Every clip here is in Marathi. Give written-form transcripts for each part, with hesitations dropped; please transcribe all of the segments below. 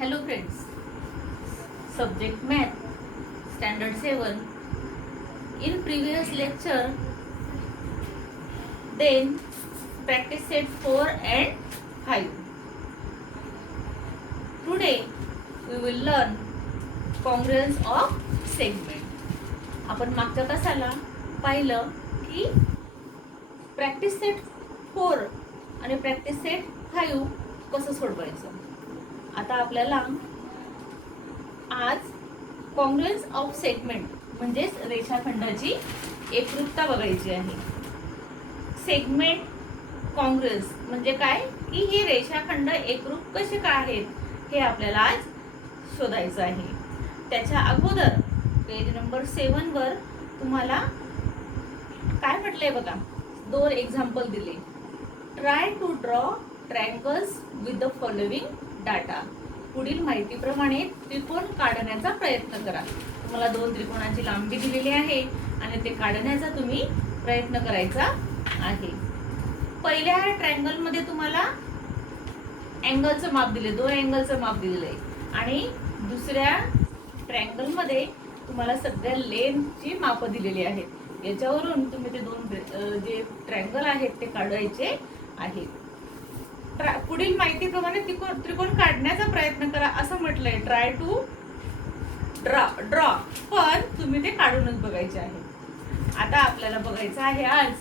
Hello friends, subject math, standard 7. In previous lecture, then practice set 4 and 5. Today we will learn congruence of segment. आपण मागच्या तासाला पाहिलं की प्रॅक्टिस सेट 4 आणि प्रॅक्टिस सेट 5 कसं सोडवायचं. आता आपल्याला आज कॉन्ग्रुएन्स ऑफ सेगमेंट म्हणजेच रेषाखंडाची एकरूपता बघायची आहे. सेगमेंट कॉन्ग्रुएन्स म्हणजे काय की हे रेषाखंड एकरूप कसे काय आहेत हे आपल्याला आज शोधायचं आहे. त्याच्या अगोदर पेज नंबर 7 वर तुम्हाला काय म्हटलंय बघा, 2 एक्झाम्पल दिले. Try to draw triangles with the following data. पुढील माहितीप्रमाणे त्रिकोण काढण्याचा प्रयत्न करा. तुम्हाला 2 त्रिकोणाची लांबी दिलेली आहे आणि ते काढण्याचा तुम्ही प्रयत्न करायचा आहे. पहिल्या ट्रायंगल मध्ये तुम्हाला अँगलचं माप दिले, 2 अँगलचं माप दिलेलं आहे आणि दुसऱ्या ट्रायंगल मध्ये तुम्हाला सगळ्या लेंथची माप दिलेली आहेत. याच्यावरून तुम्ही ते 2 जे ट्रायंगल आहेत ते काढायचे आहेत. पुढील माहितीप्रमाणे त्रिकोण काढण्याचा प्रयत्न करा असं म्हटलंय. ट्राय टू ड्रॉ पण तुम्ही ते काढूनच बघायचे आहे. आता आपल्याला बघायचं आहे आज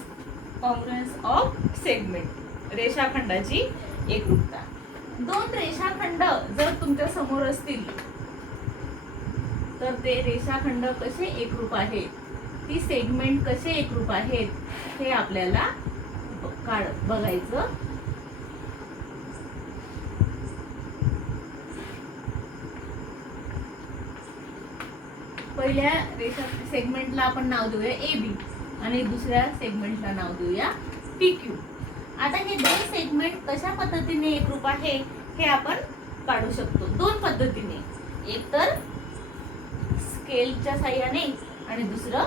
कॉन्ग्रुएन्स ऑफ सेगमेंट, रेषाखंडाची एकरूपता. 2 रेषाखंड जर तुमच्या समोर असतील तर ते रेषाखंड कसे एकरूप आहेत, ती सेगमेंट कसे एकरूप आहेत हे आपल्याला बघायचं. पहिल्या रेषा सेगमेंटला आपण नाव देऊया AB आणि दुसऱ्या सेगमेंटला नाव देऊया PQ. आता हे 2 सेगमेंट कशा पद्धतीने एकरूप आहे हे आपण काढू शकतो 2 पद्धतीने. एक तर स्केलच्या साहाय्याने आणि दुसरं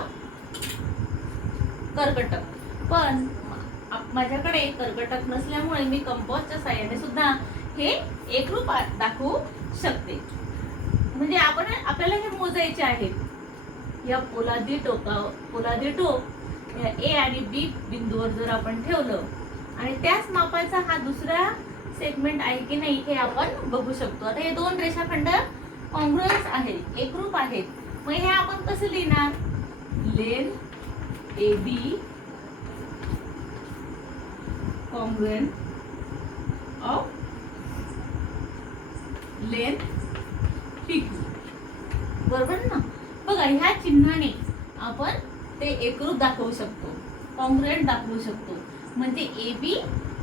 कर्कटक. पण माझ्याकडे कर्कटक नसल्यामुळे मी कंपासच्या साहाय्याने सुद्धा हे एकरूप दाखवू शकते. म्हणजे आपल्याला हे मोजायचे आहेत. या पोलादी टोक या A आणि B बिंदूवर जर आपण ठेवलं आणि त्याच मापाचा हा दुसरा सेगमेंट आहे की नाही हे आपण बघू शकतो. आता हे 2 रेषाखंड कॉन्ग्रुएन्स आहेत, एकरूप आहेत. मग हे आपण कसं लिहिणार? Length AB congruent of length PQ. बरोबर ना? बघा ह्या चिन्हाने आपण ते एकरूप दाखवू शकतो, कॉन्ग्रुएंट दाखवू शकतो. म्हणजे AB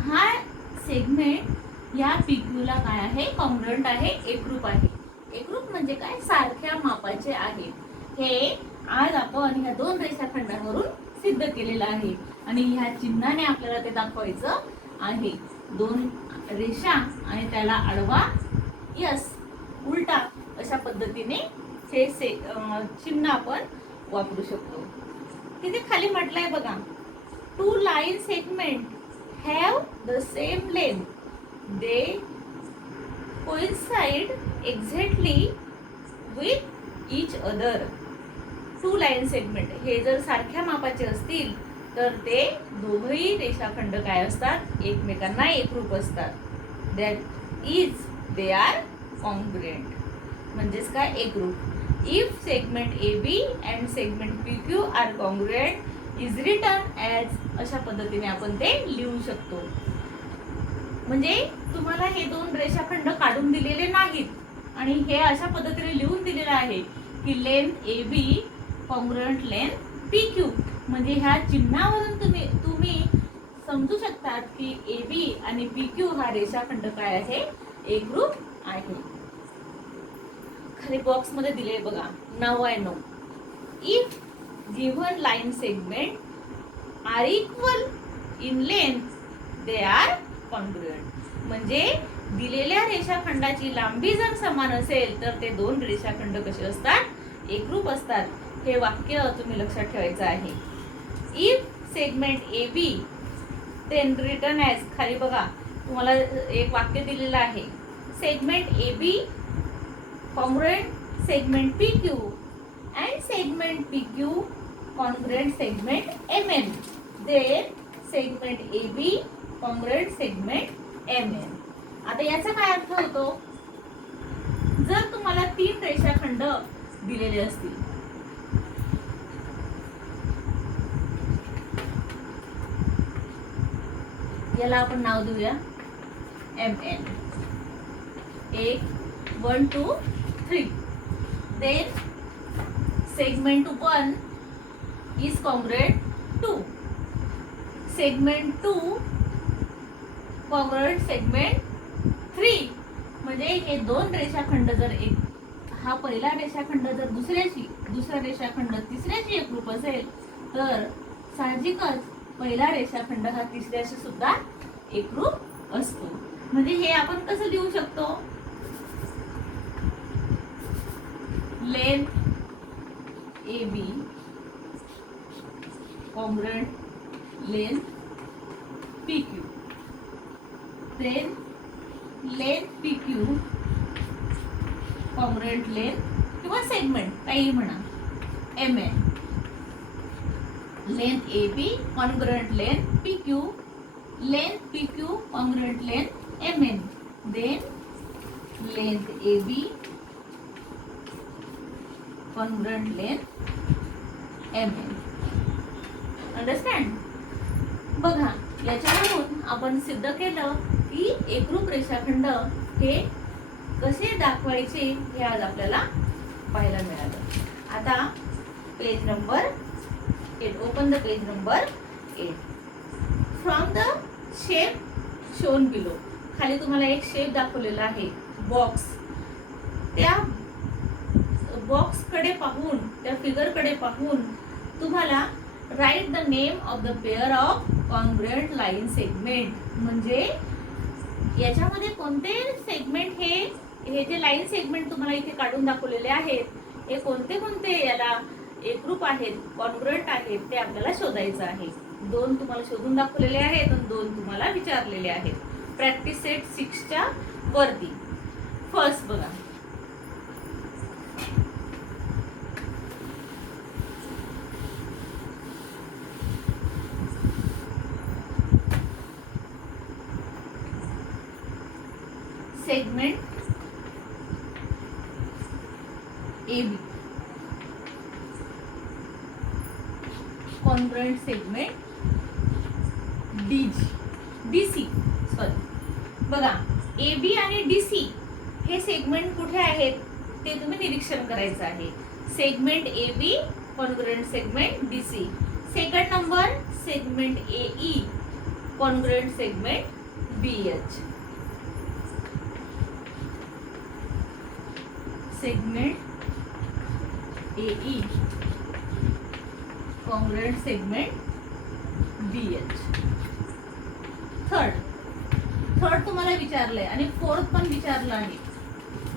हा सेगमेंट या PQ ला काय आहे? कॉन्ग्रुएंट आहे, एकरूप आहे. एकरूप म्हणजे काय? सारख्या मापाचे आहे. हे आज आपण ह्या 2 रेषाखंडांवरून सिद्ध केलेलं आहे आणि ह्या चिन्हाने आपल्याला ते दाखवायचं आहे. 2 रेषा आणि त्याला आडवा यस, उलटा अशा पद्धतीने हे चिन्ह आपण वापरू शकतो. तिथे खाली म्हटलंय बघा, 2 line segment have the same length, they coincide exactly with each other. 2 line segment हे जर सारख्या मापाचे असतील तर ते दोघही रेषाखंड काय असतात? एकमेकांना एकरूप असतात. That is they are congruent. म्हणजेच काय? एकरूप. If segment AB and segment PQ are congruent is written as. अशा पद्धतीने आपण ते लिहू शकतो. म्हणजे तुम्हाला हे 2 रेषाखंड काढून दिलेले नाहीत आणि हे अशा पद्धतीने लिहून दिलेलं आहे की length AB congruent length PQ. म्हणजे ह्या चिन्हावरून तुम्ही समजू शकतात की AB आणि PQ हा रेषाखंड काय आहे? एकरूप आहे. खाली बॉक्स मध्ये दिले बघा. Now I know if given line segment are equal in length they are congruent. म्हणजे दिलेल्या रेषाखंडाची लांबी जर समान असेल तर ते 2 रेषाखंड कसे असतात? एकरूप असतात. हे वाक्य तुम्ही लक्षात ठेवायचं आहे. If segment AB then written as. खाली बघा तुम्हाला एक वाक्य दिलेलं आहे. Segment AB congruent segment PQ and segment PQ congruent segment MN. Then segment AB congruent segment MN. आता याचा काय अर्थ होतो? जर तुम्हाला 3 रेषाखंड दिलेले असतील, याला आपण नाव देऊया MN. 1 2 3. Then segment 1 is congruent 2. Segment 2 congruent segment 3. म्हणजे हे दोन रेषाखंड जर हा पहिला रेषाखंड जर दुसरा रेषाखंड तिसऱ्याशी एकरूप असेल तर साहजिकच पहिला रेषाखंड हा तिसऱ्याशी सुद्धा एकरूप असतो. म्हणजे हे आपण कसं लिहू शकतो? Length AB congruent length PQ. Then length PQ congruent length किंवा सेगमेंट काही म्हणा MN. Length AB congruent length PQ, length PQ congruent length MN. Then length AB congruent length MN. Understand? बघा, याच्यावरून आपण सिद्ध केलं की एकरूप रेषाखंड हे कसे दाखवायचे हे आज आपल्याला पाहायला मिळालं. आता page number 8. Open the page number 8. From the shape shown below. खाली तुम्हाला एक शेप दाखवलेला आहे, बॉक्स. त्या बॉक्स कडे पाहून, त्या फिगर कडे पाहून तुम्हाला write the name of the pair of congruent line segment. म्हणजे याच्यामध्ये कोणते सेगमेंट हे जे लाईन सेगमेंट तुम्हाला इथे काढून दाखवलेले आहेत, हे कोणते कोणते याला एकरूप आहेत, कॉन्ग्रुएंट आहेत, ते आपल्याला शोधायचं आहे. 2 तुम्हाला शोधून दाखवलेले आहेत आणि 2 तुम्हाला विचारलेले आहेत. प्रॅक्टिस सेट 6 च्या वरती. फर्स्ट बघा, segment AB congruent segment DC. बघा, AB आणि DC हे सेगमेंट कुठे आहेत ते तुम्ही निरीक्षण करायचं आहे. Segment AB congruent segment DC. Second number segment AE congruent segment BH. Segment AE congruent segment BH. Third तुम्हाला विचारलंय आणि फोर्थ पण विचारलं आहे.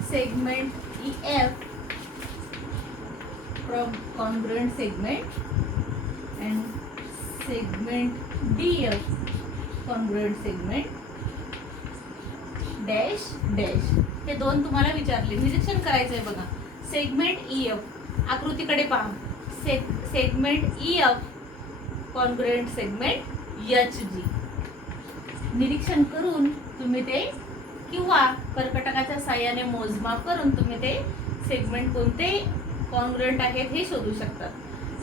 Segment EF from congruent segment and segment DF congruent segment dash dash. हे 2 तुम्हाला विचारले, निरीक्षण करायचंय. बघा, सेगमेंट EF आकृतीकडे पहा. Segment EF congruent segment HG. निरीक्षण करून तुम्ही ते किंवा कर्कटकाच्या साहाय्याने मोजमाप करून तुम्ही ते सेगमेंट कोणते कॉन्ग्रुएंट आहेत हे शोधू शकता.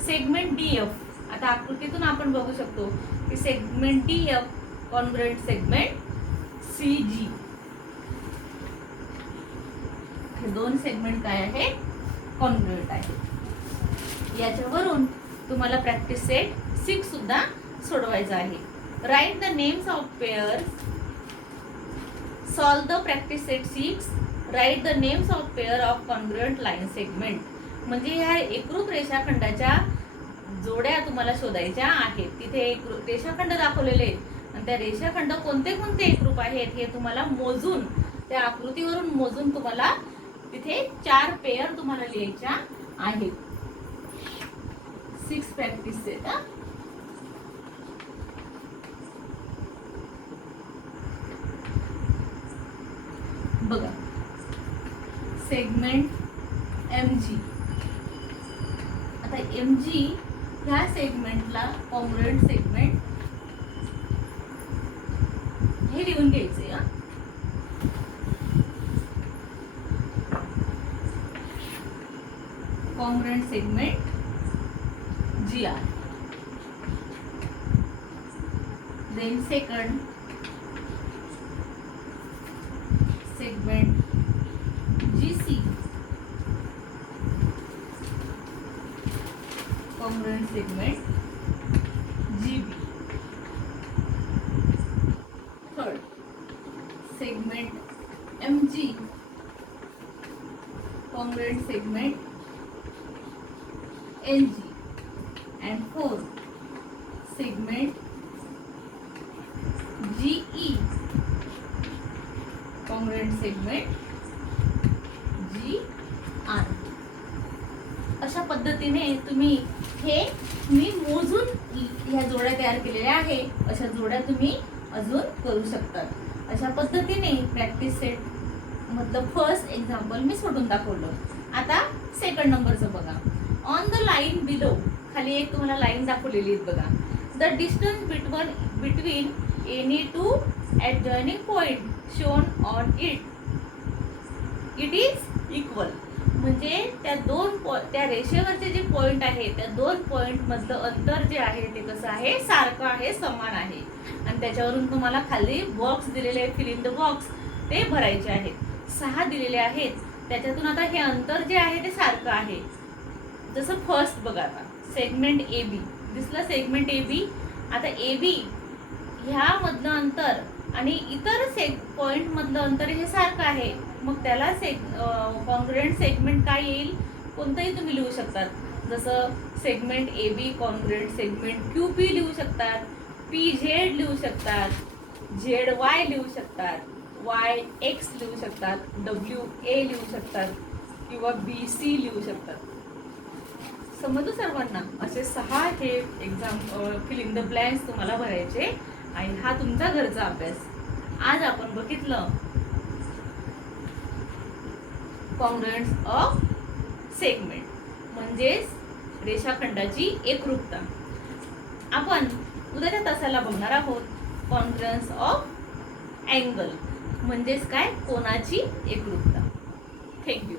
सेगमेंट DF आता आकृतीतून आपण बघू शकतो की segment DF congruent segment CG. हे 2 सेगमेंट काय आहे? कॉन्ग्रुएंट आहे. याच्यावरून तुम्हाला प्रॅक्टिस सेट 6 सुद्धा सोडवायचा आहे. Write the names of pairs. Solve the practice set 6. Write the names of pair of congruent line segment. म्हणजे ह्या एकरूप रेषाखंडाच्या जोड्या तुम्हाला शोधायच्या आहेत. तिथे एक रेषाखंड दाखवलेले आणि त्या रेषाखंड कोणते कोणते एकरूप आहेत हे तुम्हाला मोजून, त्या आकृतीवरून मोजून तुम्हाला तिथे 4 पेअर तुम्हाला लिहायच्या आहेत. 6 प्रॅक्टिस सेट. बघा, सेगमेंट MG. आता MG ह्या सेगमेंटला कॉन्ग्रुएंट सेगमेंट हे लिहून घ्यायचे. Congruent segment GR. Then second segment GC, congruent segment GB. Third segment MG, congruent segment NG. And fourth segment GE, congruent segment GR. अशा पद्धतीने तुम्ही मी मोजून ह्या जोड्या तयार केलेल्या आहे. अशा जोड्या तुम्ही अजून करू शकता. अशा पद्धतीने प्रॅक्टिस सेट मधलं फर्स्ट एक्झाम्पल मी सोडून दाखवलं. आता सेकंड नंबरचं बघा. ऑन द लाईन बिलो, खाली एक तुम्हाला लाईन दाखवलेली आहे बघा. The distance between any two adjoining point shown on it is equal. म्हणजे त्या रेषेवरचे जे पॉइंट आहे त्या दोन पॉइंट मधलं अंतर जे आहे ते कसं आहे, सारखं आहे, समान आहे. आणि त्याच्यावरून तुम्हाला खाली बॉक्स दिलेले आहे, फिल इन द बॉक्स ते भरायचे आहेत. 6 दिलेले आहेत. त्याच्यातून आता हे अंतर जे आहे ते सारखं आहे. जसं फर्स्ट बघा, आता सेगमेंट AB दिसलं. सेगमेंट AB, आता AB ह्या मधलं अंतर आणि इतर पॉइंट मधलं अंतर हे सारखं आहे. मग त्याला कॉन्ग्रुएंट सेगमेंट काय येईल, कोणतंही तुम्ही लिहू शकतात. जसं segment AB congruent segment QP लिहू शकतात, PZ लिहू शकतात, ZY लिहू शकतात, YX लिहू शकतात, WA लिहू शकतात किंवा BC लिहू शकतात. समजलं सर्वांना? असे 6 हे exam fill in the blanks तुम्हाला भरायचे आणि हा तुमचा घरचा अभ्यास. आज आपण बघितलं कॉन्ग्रुएंट्स ऑफ सेगमेंट म्हणजेच रेषाखंडाची एकरूपता. आपण उद्याच्या तासाला बघणार आहोत कॉन्ग्रुएंस ऑफ अँगल म्हणजेच काय, कोनाची एकरूपता. थँक्यू.